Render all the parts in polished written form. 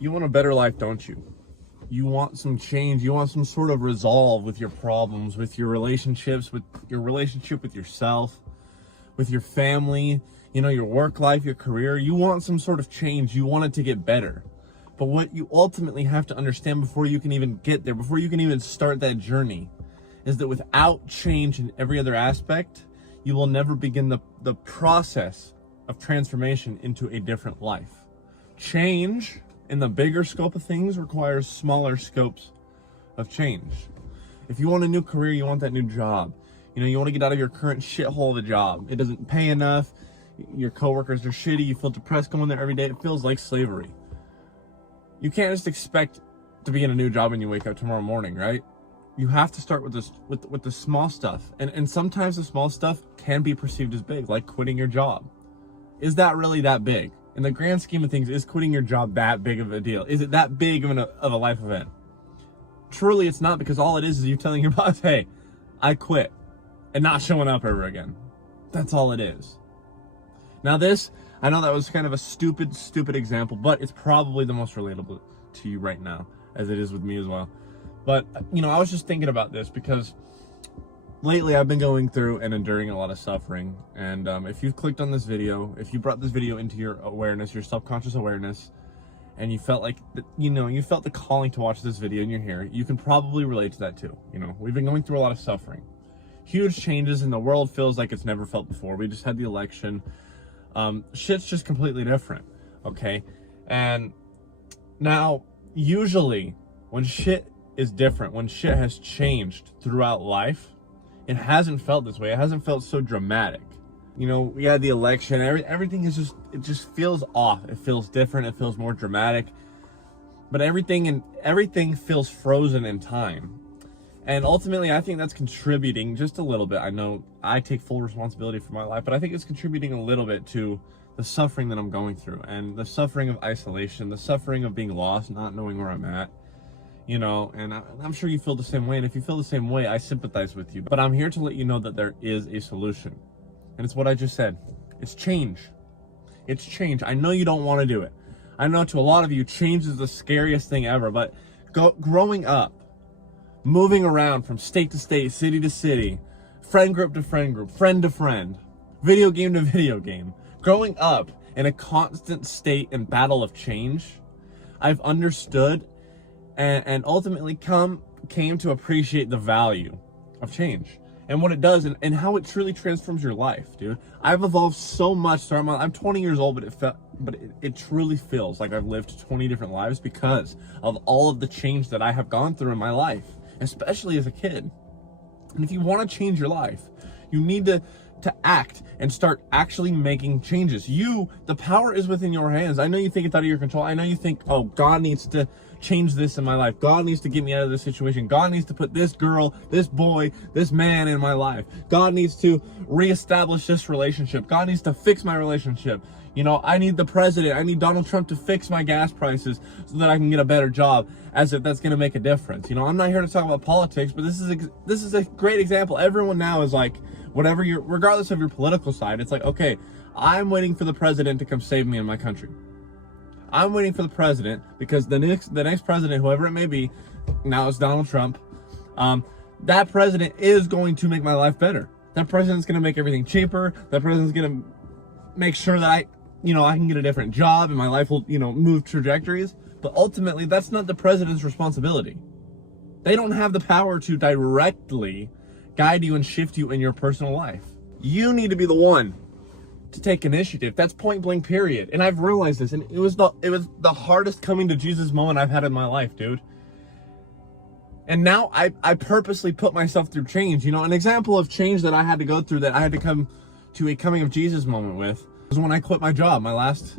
You want a better life, don't you? You want some change. You want some sort of resolve with your problems, with your relationships, with your relationship with yourself, with your family, you know, your work life, your career. You want some sort of change. You want it to get better. But what you ultimately have to understand before you can even get there, before you can even start that journey, is that without change in every other aspect, you will never begin the process of transformation into a different life. Change in the bigger scope of things requires smaller scopes of change. If you want a new career, you want that new job. You know, you want to get out of your current shithole of a job. It doesn't pay enough. Your coworkers are shitty. You feel depressed going there every day. It feels like slavery. You can't just expect to be in a new job when you wake up tomorrow morning, right? You have to start with this, with the small stuff. And sometimes the small stuff can be perceived as big, like quitting your job. Is that really that big? In the grand scheme of things, is quitting your job that big of a deal? Is it that big of a life event? Truly, it's not, because all it is you telling your boss, hey, I quit, and not showing up ever again. That's all it is. Now this, I know that was kind of a stupid example, but it's probably the most relatable to you right now, as it is with me as well. But, you know, I was just thinking about this because lately I've been going through and enduring a lot of suffering. And if you've clicked on this video, if you brought this video into your awareness, your subconscious awareness, and you felt like, you know, you felt the calling to watch this video and you're here, you can probably relate to that too. You know, we've been going through a lot of suffering. Huge changes, and the world feels like it's never felt before. We just had the election. Shit's just completely different, okay? And now, usually, when shit is different, when shit has changed throughout life, it hasn't felt this way. It hasn't felt so dramatic. You know, we had the election, everything is just, it just feels off. It feels different, it feels more dramatic. But everything feels frozen in time. And ultimately, I think that's contributing just a little bit. I know I take full responsibility for my life, but I think it's contributing a little bit to the suffering that I'm going through, and the suffering of isolation, the suffering of being lost, not knowing where I'm at. You know, and I'm sure you feel the same way. And if you feel the same way, I sympathize with you. But I'm here to let you know that there is a solution. And it's what I just said. It's change. It's change. I know you don't want to do it. I know to a lot of you, change is the scariest thing ever. But growing up, moving around from state to state, city to city, friend group to friend group, friend to friend, video game to video game, growing up in a constant state and battle of change, I've understood and ultimately came to appreciate the value of change and what it does and how it truly transforms your life, dude. I've evolved so much. I'm 20 years old, but it truly feels like I've lived 20 different lives because of all of the change that I have gone through in my life, especially as a kid. And if you want to change your life, you need to act and start actually making changes. The power is within your hands. I know you think it's out of your control. I know you think, oh, God needs to change this in my life. God needs to get me out of this situation. God needs to put this girl, this boy, this man in my life. God needs to reestablish this relationship. God needs to fix my relationship. You know, I need the president. I need Donald Trump to fix my gas prices so that I can get a better job, as if that's going to make a difference. You know, I'm not here to talk about politics, but this is a great example. Everyone now is like, whatever regardless of your political side, it's like, okay, I'm waiting for the president to come save me in my country. I'm waiting for the president because the next president, whoever it may be, now it's Donald Trump, that president is going to make my life better. That president's going to make everything cheaper. That president's going to make sure that I can get a different job and my life will, move trajectories. But ultimately, that's not the president's responsibility. They don't have the power to directly guide you and shift you in your personal life. You need to be the one to take initiative. That's point blank, period. And I've realized this, and it was the hardest coming to Jesus moment I've had in my life, dude. And now I purposely put myself through change. You know, an example of change that I had to go through, that I had to come to a coming of Jesus moment with, was when I quit my job, my last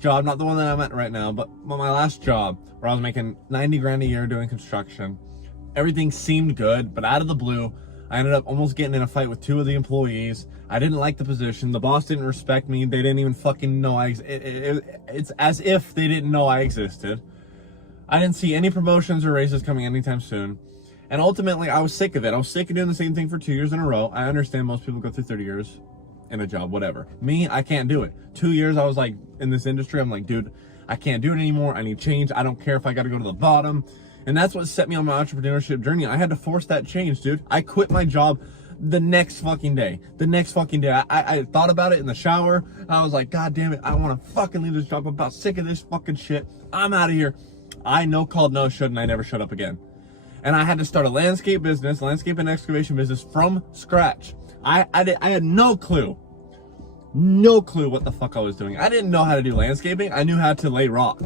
job, not the one that I'm at right now, but my last job, where I was making 90 grand a year doing construction. Everything seemed good, but out of the blue, I ended up almost getting in a fight with 2 of the employees. I didn't like the position. The boss didn't respect me. They didn't even fucking know it's as if they didn't know I existed. I didn't see any promotions or raises coming anytime soon. And ultimately, I was sick of it. I was sick of doing the same thing for 2 years in a row. I understand most people go through 30 years in a job, whatever. Me, I can't do it. 2 years, I was like, in this industry, I'm like, dude, I can't do it anymore. I need change. I don't care if I got to go to the bottom. And that's what set me on my entrepreneurship journey. I had to force that change, dude. I quit my job the next fucking day. I thought about it in the shower. I was like, God damn it, I want to fucking leave this job. I'm about sick of this fucking shit. I'm out of here. I no called no should, and I never shut up again. And I had to start a landscape and excavation business from scratch. I had no clue what the fuck I was doing. I didn't know how to do landscaping. I knew how to lay rock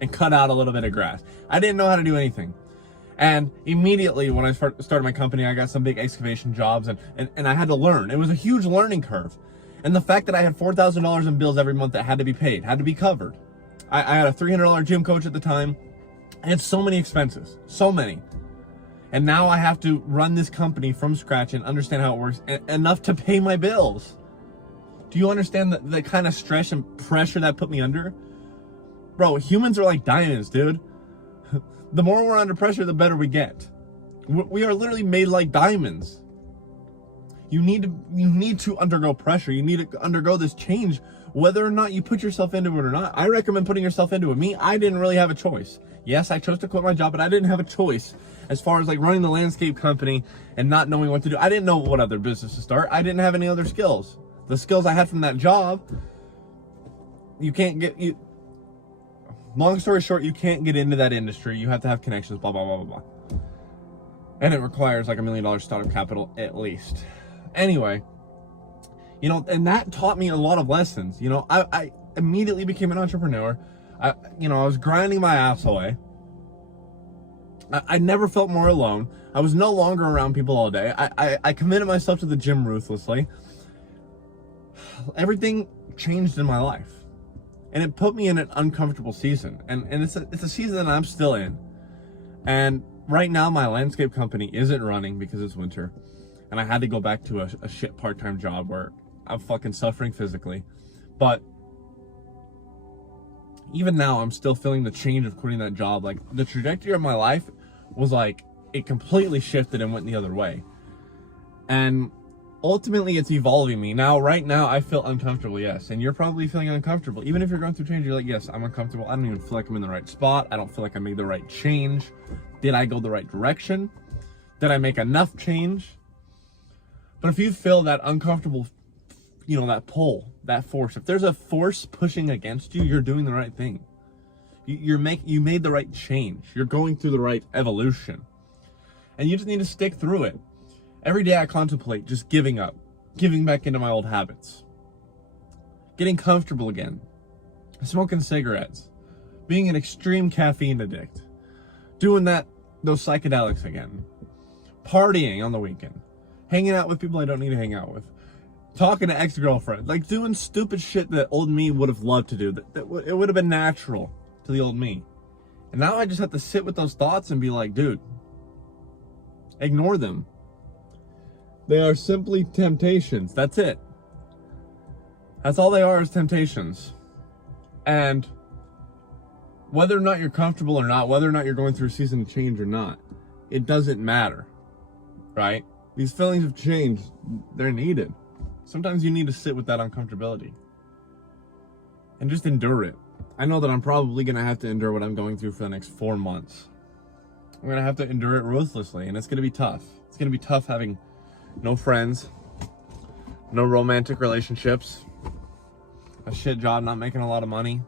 and cut out a little bit of grass. I didn't know how to do anything. And immediately when I started my company, I got some big excavation jobs and I had to learn. It was a huge learning curve. And the fact that I had $4,000 in bills every month that had to be paid, had to be covered. I had a $300 gym coach at the time. I had so many expenses, so many. And now I have to run this company from scratch and understand how it works enough to pay my bills. Do you understand the kind of stress and pressure that put me under? Bro, humans are like diamonds, dude. The more we're under pressure, the better we get. We are literally made like diamonds. You need to undergo pressure. You need to undergo this change, whether or not you put yourself into it or not. I recommend putting yourself into it. Me, I didn't really have a choice. Yes, I chose to quit my job, but I didn't have a choice as far as like running the landscape company and not knowing what to do. I didn't know what other business to start. I didn't have any other skills. The skills I had from that job, long story short, you can't get into that industry. You have to have connections, blah, blah, blah, blah, blah. And it requires like $1 million startup capital at least. Anyway, and that taught me a lot of lessons. I immediately became an entrepreneur. I was grinding my ass away. I never felt more alone. I was no longer around people all day. I committed myself to the gym ruthlessly. Everything changed in my life. And it put me in an uncomfortable season. And it's a season that I'm still in. And right now my landscape company isn't running because it's winter. And I had to go back to a shit part-time job where I'm fucking suffering physically. But even now, I'm still feeling the change of quitting that job. Like, the trajectory of my life was like, it completely shifted and went the other way. And ultimately, it's evolving me. Now, right now, I feel uncomfortable, yes. And you're probably feeling uncomfortable. Even if you're going through change, you're like, yes, I'm uncomfortable. I don't even feel like I'm in the right spot. I don't feel like I made the right change. Did I go the right direction? Did I make enough change? But if you feel that uncomfortable, that pull, that force, if there's a force pushing against you, you're doing the right thing. You made the right change. You're going through the right evolution. And you just need to stick through it. Every day I contemplate just giving up, giving back into my old habits, getting comfortable again, smoking cigarettes, being an extreme caffeine addict, doing those psychedelics again, partying on the weekend, hanging out with people I don't need to hang out with, talking to ex-girlfriends, like doing stupid shit that old me would have loved to do. It would have been natural to the old me. And now I just have to sit with those thoughts and be like, dude, ignore them. They are simply temptations. That's it. That's all they are, is temptations. And whether or not you're comfortable or not, whether or not you're going through a season of change or not, it doesn't matter, right? These feelings of change, they're needed. Sometimes you need to sit with that uncomfortability and just endure it. I know that I'm probably going to have to endure what I'm going through for the next 4 months. I'm going to have to endure it ruthlessly, and it's going to be tough. It's going to be tough having no friends, no romantic relationships, a shit job, not making a lot of money,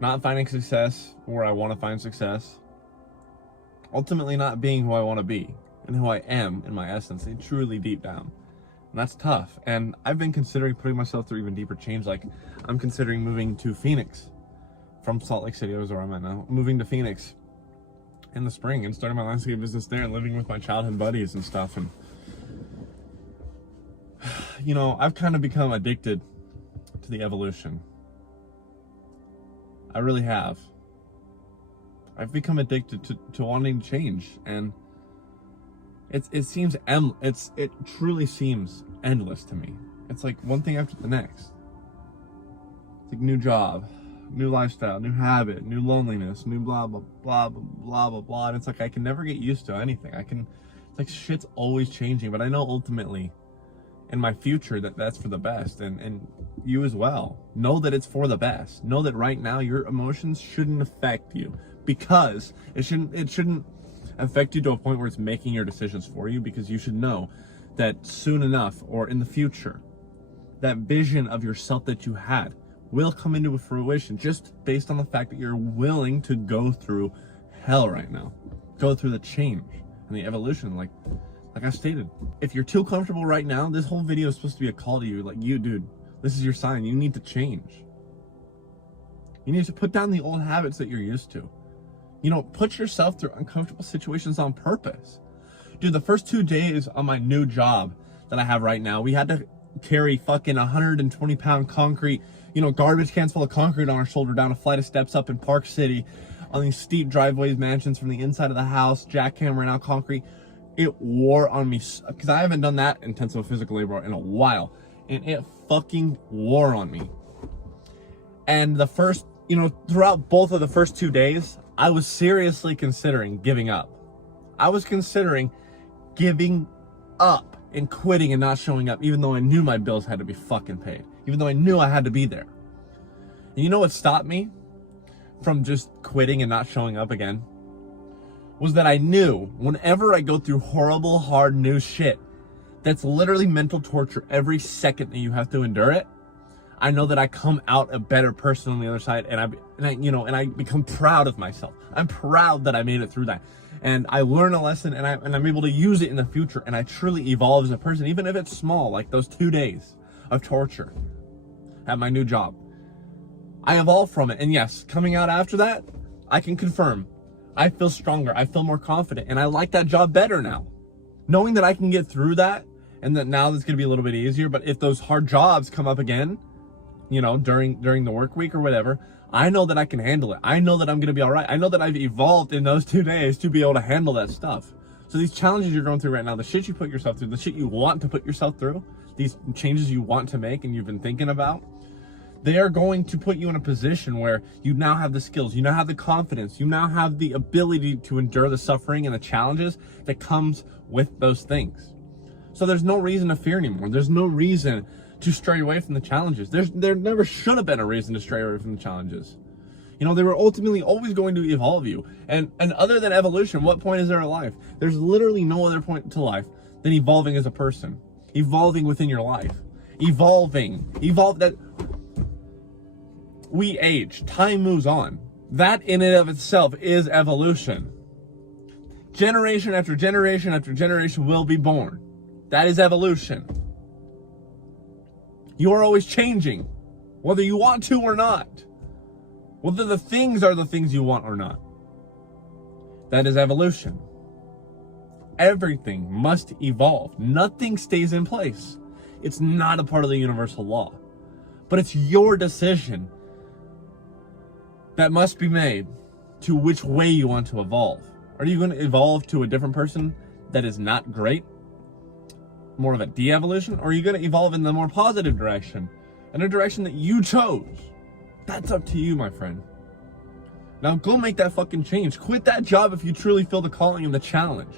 not finding success where I want to find success, ultimately not being who I want to be and who I am in my essence, and truly deep down. And that's tough. And I've been considering putting myself through even deeper change. Like, I'm considering moving to Phoenix from Salt Lake City, where I'm at now, moving to Phoenix in the spring and starting my landscape business there and living with my childhood buddies and stuff. And I've kind of become addicted to the evolution. I really have. I've become addicted to wanting to change, and it truly seems endless to me. It's like one thing after the next. It's like new job, new lifestyle, new habit, new loneliness, new blah blah blah blah blah blah blah. And it's like I can never get used to anything. It's like shit's always changing, but I know ultimately in my future, that's for the best, and you as well. Know that it's for the best. Know that right now your emotions shouldn't affect you, because it shouldn't affect you to a point where it's making your decisions for you, because you should know that soon enough, or in the future, that vision of yourself that you had will come into fruition, just based on the fact that you're willing to go through hell right now, go through the change and the evolution. Like I stated, if you're too comfortable right now, this whole video is supposed to be a call to you. Like, you, dude, this is your sign. You need to change. You need to put down the old habits that you're used to. You know, put yourself through uncomfortable situations on purpose. Dude, the first 2 days on my new job that I have right now, we had to carry fucking 120-pound concrete, you know, garbage cans full of concrete on our shoulder down a flight of steps up in Park City on these steep driveways, mansions from the inside of the house, jackhammering out concrete. It wore on me, because I haven't done that intensive physical labor in a while, and it fucking wore on me. And the first, you know, throughout both of the first 2 days, I was seriously considering giving up. I was considering giving up and quitting and not showing up, even though I knew my bills had to be fucking paid, even though I knew I had to be there. And you know what stopped me from just quitting and not showing up again? Was that I knew whenever I go through horrible, hard, new shit, that's literally mental torture every second that you have to endure it, I know that I come out a better person on the other side, and I become proud of myself. I'm proud that I made it through that. And I learn a lesson, and I'm able to use it in the future, and I truly evolve as a person, even if it's small, like those 2 days of torture at my new job. I evolved from it, and yes, coming out after that, I can confirm, I feel stronger, I feel more confident, and I like that job better now. Knowing that I can get through that, and that now it's gonna be a little bit easier, but if those hard jobs come up again, you know, during the work week or whatever, I know that I can handle it. I know that I'm going to be all right. I know that I've evolved in those 2 days to be able to handle that stuff. So these challenges you're going through right now, the shit you put yourself through, the shit you want to put yourself through, these changes you want to make and you've been thinking about, they are going to put you in a position where you now have the skills, you now have the confidence, you now have the ability to endure the suffering and the challenges that comes with those things. So there's no reason to fear anymore. There's no reason to stray away from the challenges. There never should have been a reason to stray away from the challenges. You know, they were ultimately always going to evolve you. And other than evolution, what point is there in life? There's literally no other point to life than evolving as a person. Evolving within your life. Evolve that we age. Time moves on. That in and of itself is evolution. Generation after generation after generation will be born. That is evolution. You are always changing, whether you want to or not. Whether the things are the things you want or not. That is evolution. Everything must evolve. Nothing stays in place. It's not a part of the universal law. But it's your decision that must be made to which way you want to evolve. Are you going to evolve to a different person that is not great? More of a de-evolution? Or are you going to evolve in the more positive direction? In a direction that you chose? That's up to you, my friend. Now go make that fucking change. Quit that job if you truly feel the calling and the challenge.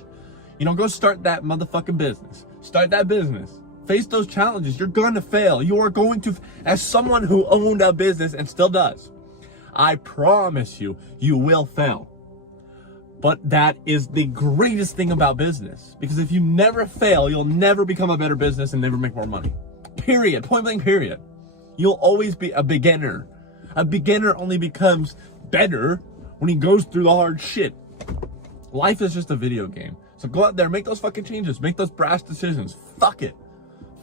You know, go start that motherfucking business. Start that business. Face those challenges. You're gonna fail. You are going to, as someone who owned a business and still does, I promise you, you will fail. But that is the greatest thing about business. Because if you never fail, you'll never become a better business and never make more money. Period. Point blank period. You'll always be a beginner. A beginner only becomes better when he goes through the hard shit. Life is just a video game. So go out there, make those fucking changes. Make those brash decisions. Fuck it.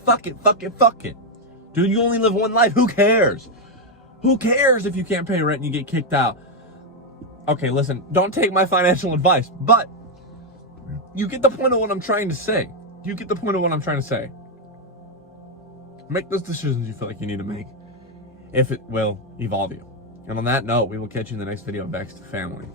Fuck it, fuck it, fuck it. Dude, you only live one life. Who cares? Who cares if you can't pay rent and you get kicked out? Okay, listen, don't take my financial advice, but you get the point of what I'm trying to say. You get the point of what I'm trying to say. Make those decisions you feel like you need to make, if it will evolve you. And on that note, we will catch you in the next video of VEXED Family.